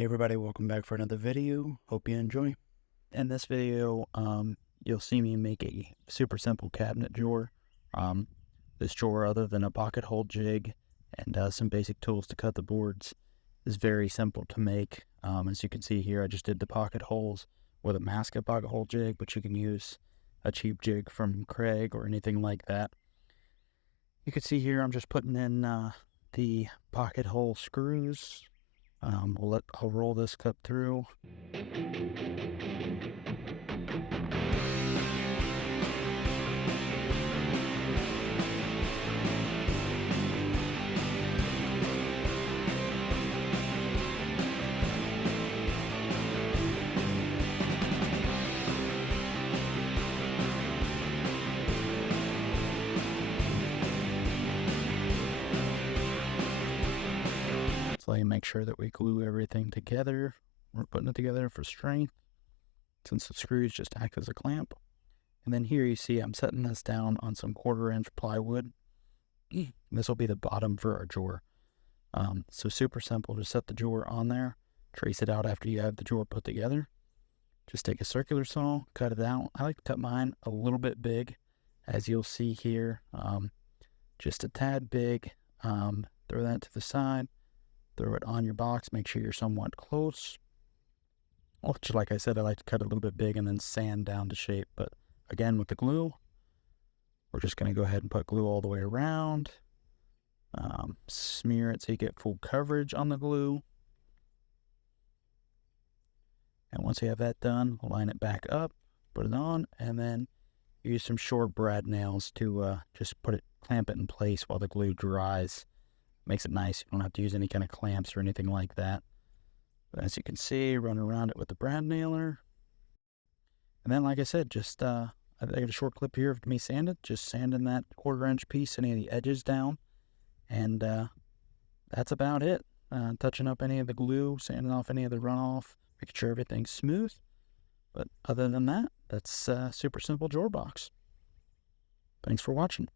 Hey everybody, welcome back for another video. Hope you enjoy. In this video, you'll see me make a super simple cabinet drawer. This drawer, other than a pocket hole jig and some basic tools to cut the boards, is very simple to make. As you can see here, I just did the pocket holes with a Maska pocket hole jig, but you can use a cheap jig from Craig or anything like that. You can see here I'm just putting in the pocket hole screws. I'll roll this cup through. So you make sure that we glue everything together. We're putting it together for strength, since the screws just act as a clamp. And then here you see I'm setting this down on some 1/4-inch plywood. This will be the bottom for our drawer. So super simple. Just set the drawer on there, trace it out after you have the drawer put together. Just take a circular saw, cut it out. I like to cut mine a little bit big, as you'll see here. Just a tad big. Throw that to the side. Throw it on your box. Make sure you're somewhat close. Which, like I said, I like to cut a little bit big and then sand down to shape. But again, with the glue, we're just going to go ahead and put glue all the way around. Smear it so you get full coverage on the glue. And once you have that done, line it back up, put it on, and then use some short brad nails to just clamp it in place while the glue dries. Makes it nice. You don't have to use any kind of clamps or anything like that. But as you can see, run around it with the brad nailer. And then, like I said, just I got a short clip here of me sanded. Just sanding that 1/4-inch piece, any of the edges down. And that's about it. Touching up any of the glue, sanding off any of the runoff, making sure everything's smooth. But other than that, that's a super simple drawer box. Thanks for watching.